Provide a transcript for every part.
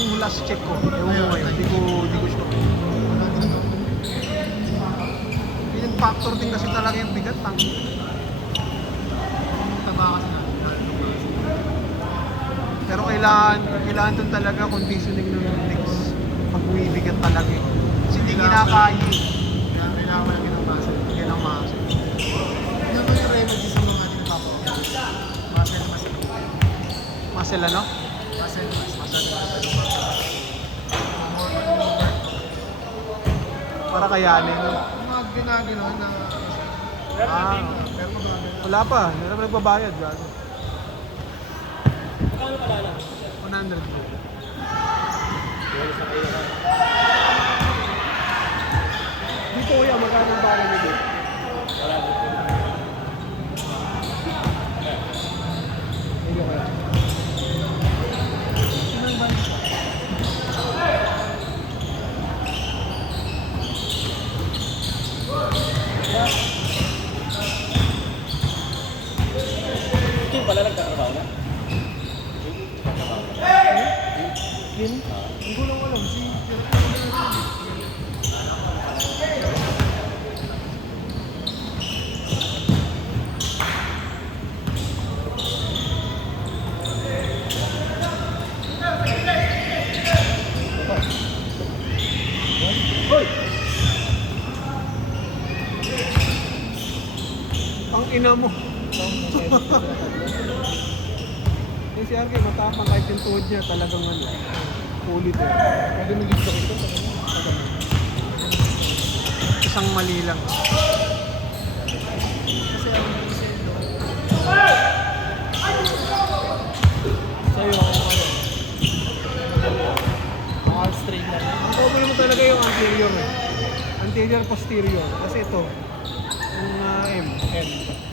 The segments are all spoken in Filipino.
Yung last check ko, ewan ko ngayon, hindi ko sure. Yung factor din kasi talaga yung bigat, Taba kasi na. Pero kailangan dun talaga conditioning ng legs. Pag bumibigat talaga eh. Kasi hindi kinakaya. Kaya kailangan mo lang ng muscle. Yan ang muscle. Ano ba yung remedies mo nga din napapakita? Muscle mass. Muscle ano? Muscle mass. Para kayanin. Yung mga ginagano na... Ah, Pero magagano. wala pa. Hindi na nagbabayad. Gago. Paano kalala? 100. Dito kuya, magkano ang bago nito? Wala dito. Hindi kuya. Ito yung pala nagtatrabaho na. Yun? Hindi ko lang alam. Ang ina mo. Yung si Arke, matapang kahit yung tuhod niya talagang ano. Ulit eh. Pwede mo dito ito. Isang mali lang. Kasi ang isendo. Sa'yo ako ano. All straight na rin. Ang problem mo talaga yung anterior eh. Anterior posterior. Kasi ito. Yung M. M.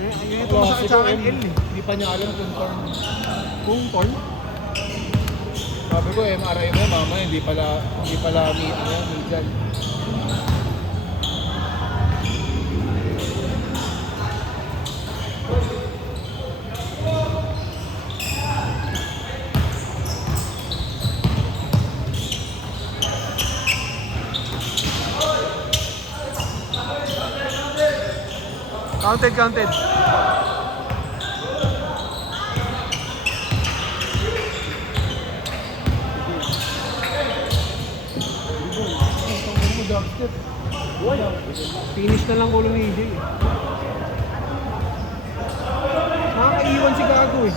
Ayun ito masakit sa akin L eh. Hindi pa niya alam kung torn. Kung torn. Sabi ko, MRI mo, mama, hindi pala medial. Counted. Finish na lang ulo ni EJ eh. Nakakaiwan si Gago eh.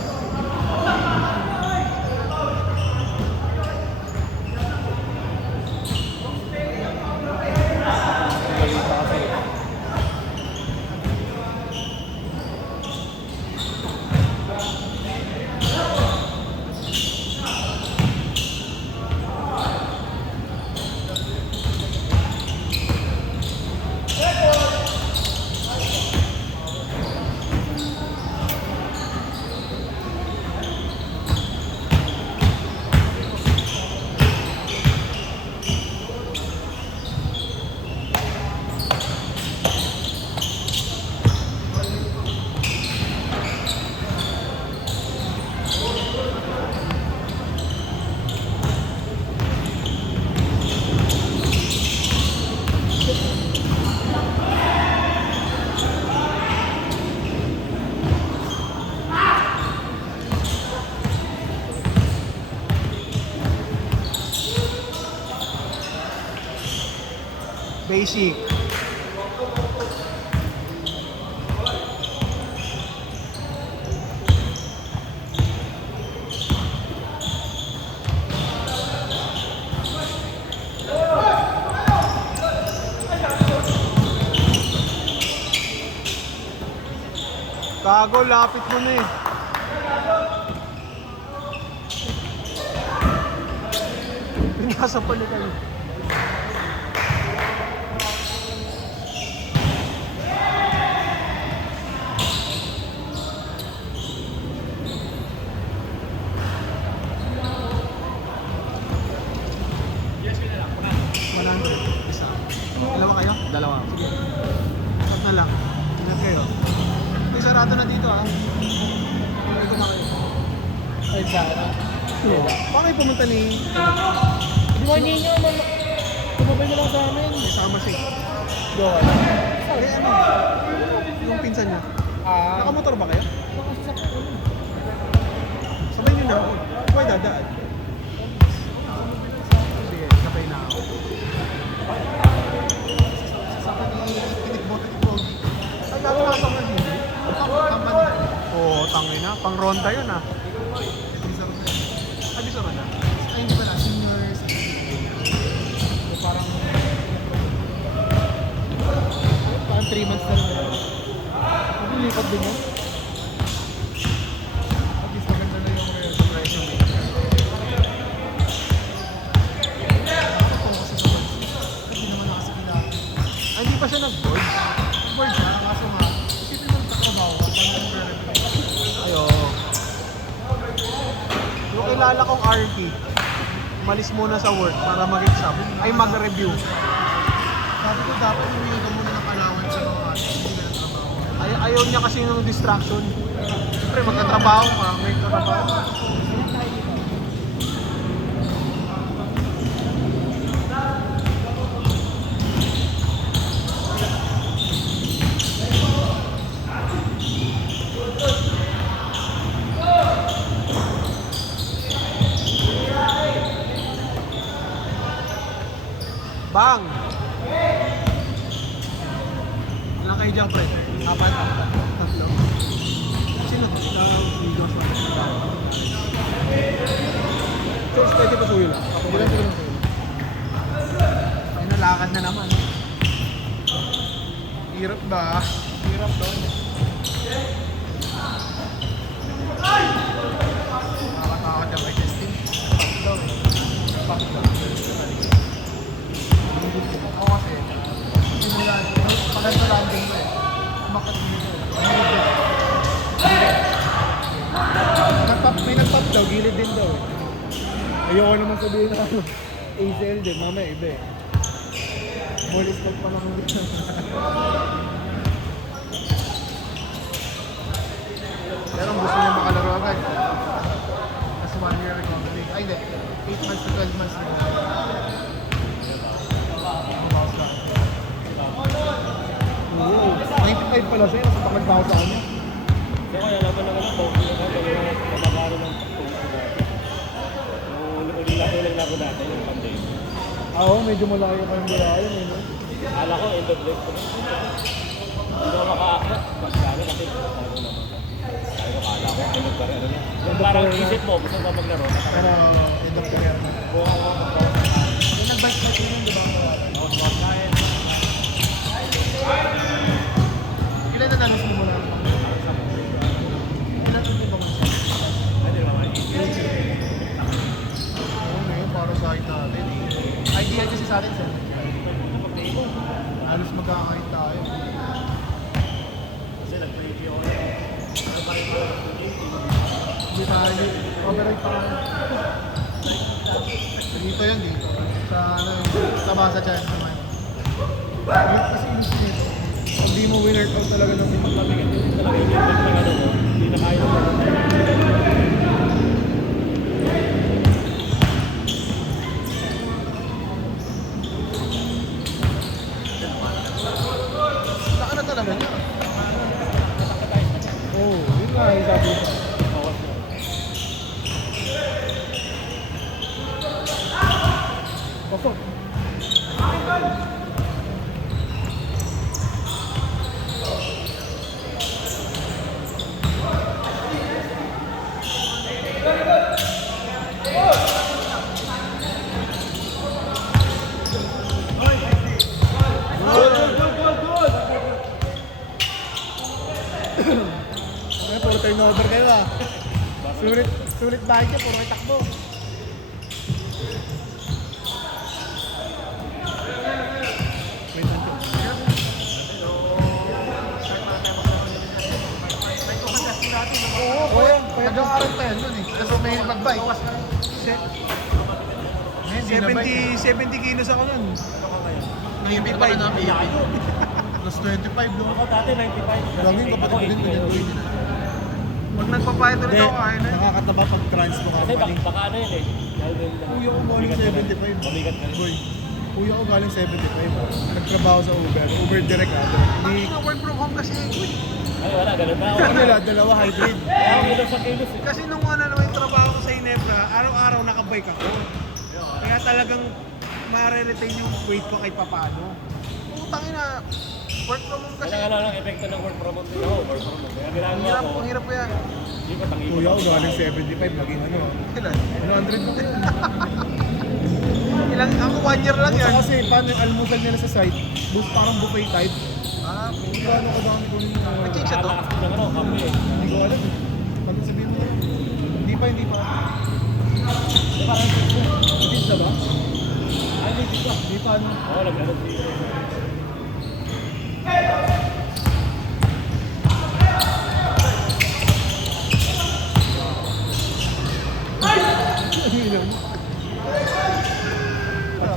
Basic. Gago, lapit mo na eh. Nasa palitan. Isa. Dalawa kayo? Dalawa. Sige. Isat na lang. Ingat kayo. May sarado na dito ah. Dito na kayo. Ay, sana. Paano kayo pumunta ni... Di ba niyo tumabay na lang sa amin. May sama siya. Gawa. Eh ano? Yung pinsan niya. Ah, Nakamotor ba kayo? nakasasakit ko. Sabay niyo na ako. Huwag dadaan. Sige, sabay na ako. Sasama ni Tinikbote ni Pogi. Ay, nakakasama ka din. Company. Oo, tangin na. Pang ronda yun ah. Ay, bisa na. Ay, hindi ba na? Seniors. Parang 3 months na rin. Lipat din yun. At least maganda na yung Resume. Hindi naman nakasikila. Ay, hindi pa siya nag-board. Board siya, kaso nga, isipin mo nagtatrabaho ka, parang nagre-reply. Ay, oo. Yung kilala kong RT, umalis muna sa work para mag-exam. Ay, mag-review. Sabi ko, dapat humingi ka muna ng allowance sa mga hindi ka ng trabaho. Ayaw niya kasi ng distraction. Siyempre, magkatrabaho ka, may trabaho. Bang! Ilang kayo dyan, pre? Apat? Tatlo? Sino? Si Joshua. George, pwede pa suyo lang. Hindi lang sila. Ay, nalakad na naman. Hirap ba? Hirap doon. Nakakatakot yung may testing. Ako kasi, simula, pagkanta landing ko eh. Umakat dito. May nagpap daw, gilid din daw. Ayoko naman sabihin na ano. ACL din, mamaya iba eh. Molis lang pa lang ulit. Pero ang gusto niya makalaro agad. Kasi 1 year recovery. Ay, hindi. 8 months to 12 months na. Ang bawas lang. 95 pala siya, nasa pagkagbaho sa kanya. So kaya laban naman ang Pogi na kaya pamagaro ng Pogi dati. Nung ulit na ako dati, yung pandemic. Oo, medyo malayo pa yung birayan eh. No? Akala ko end of life ko. Hindi ako maka-accept. Pagkano kasi ano naman. Sabi ko, akala ko end of career. Yung parang isip mo, gusto mo maglaro. Pero, end of the year na. Buka ko ako. Yung nag-bike yun, di ba? Ako sa mga kain. Ilan na nanas mo muna? Ilan na ba mo? Hindi naman. Oo, ngayon para sa akin natin eh. Idea kasi sa atin, sir. Halos magkakahit tayo. Kasi nag-preview ako. Ano pa rin ako? Hindi tayo. Override pa kami. Dito yan, dito. Sa ano, sa basa dyan naman. Kasi inis nito. Kung di mo winner out talaga ng Pagpabigat din talaga yung impact ng ano mo. Hindi na kaya mo. Saka na talaga niya. Oo, yun nga yung sabi ko. Bawas na. Pasok. Ay, puro turnover kayo ah. Sulit bahay ka, puro kayo takbo. May tanto. Oo, kaya nag-aaral pa yan nun eh. Kasi may mag-bike. Ngayon, 70 kilos ako nun. Maybe pa rin namin. Plus 25 no? Ako dati 95. Laging kapatid ko din, ganyan ko yun. Pag nagpapayad ulit Hindi, ako, kaya na. nakakataba pag transpo Kasi company. baka ano yun eh. Dahil din- Kuya ko galing Mabigat ka rin. 75. Mabigat ka rin. Boy, kuya ko galing 75. Nagtrabaho sa Uber. Uber direct ata. Ang Hindi, ina, work from home kasi ako eh. Ay wala, ganun na ako. ano nila, dalawa hybrid. Kaya ako kilos sa kilos eh. Kasi nung ano naman yung trabaho ko sa Inebra, araw-araw nakabike ako. Kaya talagang mare-retain yung weight ko kahit papano. Putang ina, work from home kasi. Kaya lang epekto ng work from home din ako. Work from home. Kaya ginagawa ko. Ang hirap ko yan. Hindi ko tangi. Kuya ko galing 75. Naging ano, Kailan? 100 na kayo. Ilang, ako 1 year lang yan. Kasi paano yung almusal nila sa site? Parang buffet type. Ah, Kung gaano kadami ko rin nag-change siya to? Nakatakas din ng ano, kape eh. Hindi ko alam eh. Pag sabihin mo, hindi pa. Di ba kasi? Hindi na ba? Ay, hindi ko. Hindi pa ano. Oo, nagkaroon si...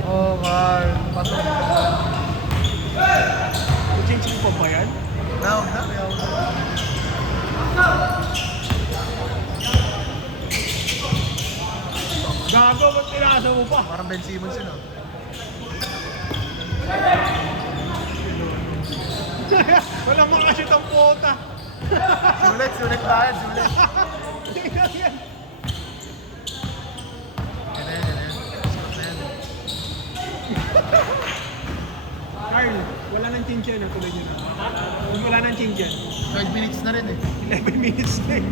Oo, Carl. Pasok mo ba? Change mo pa ba yan? Now, na. Gago, ba't pinasa mo pa? Parang Ben Simmons yun, oh. Wala makashoot ang puta. Sulit tayo, sulit. Yan na yan, yan na yan. Sulit na yan. Carl, wala nang change yan ang tulad nyo na. Kung wala nang change yan, 12 minutes na rin eh. 11 minutes na eh.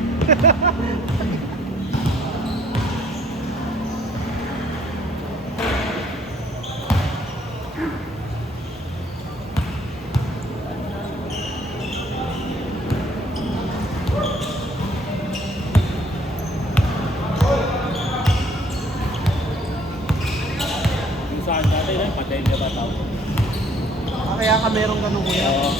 Yung saan dati na, patay niya ba tao? Kaya ka merong ganun kuya. Oo.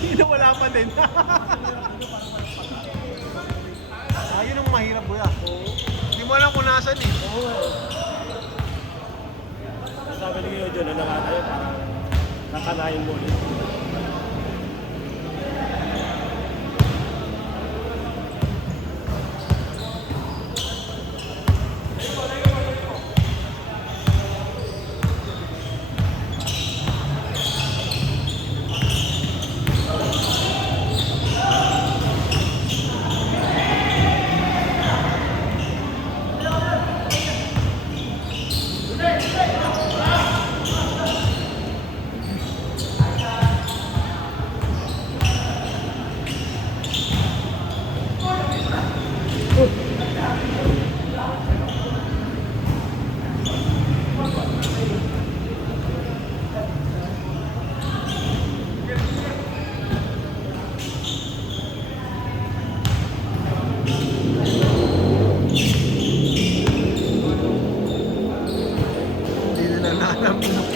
Hindi na wala pa din. Ayun ang mahirap kuya. Hindi mo alam kung nasan eh. Sabi ni Kuya John, na nakatayo, parang nakanayin mo ulit.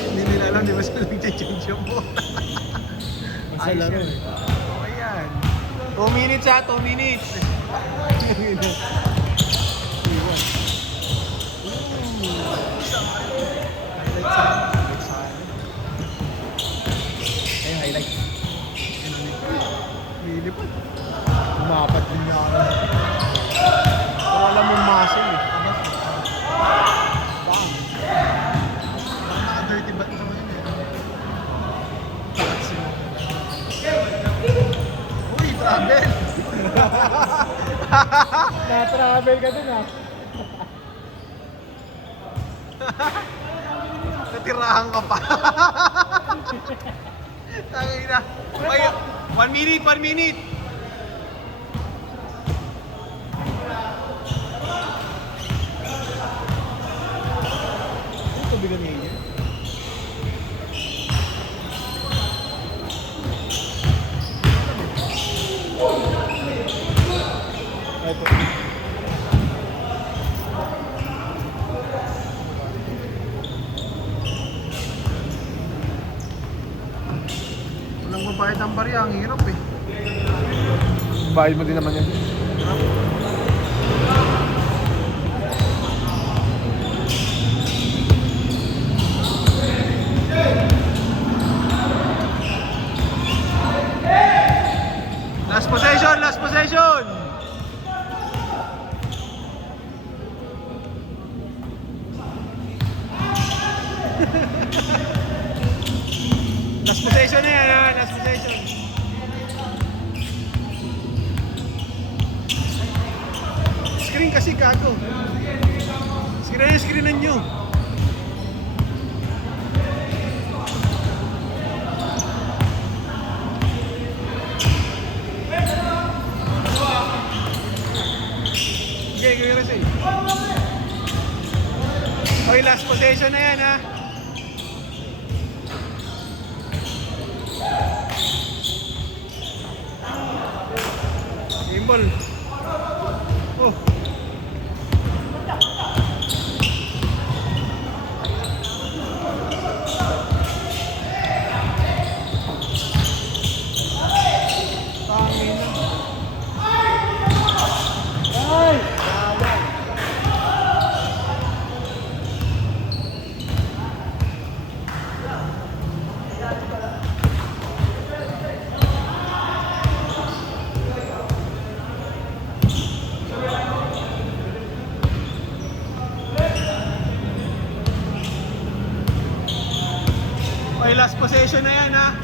Hindi nila alam, di ba sila nag-change yung boat? Sa laro eh. Okay yan. 2 minutes ha, 2 minutes. Ay, highlight. Lilipad. Umapat din niya ako. Pero alam mo muscle eh. Bang! Naka-dirty bat naman yun eh. Tatsi mo. Uy, travel! Na-travel ka din ah. Natirahan ka pa. Tangina. Ay, 1 minute, 1 minute. Ito bigan niya. Ito. Walang mabayad ang barya, ang hirap eh. Bayad mo din naman yan. possession na yan ha, last possession. Screen kasi gago. Screenan nyo. Okay, gawin rin siya. Okay, last possession na yan ha. Game ball. Oh. Pangin na. Ay! Okay, last possession na yan ha.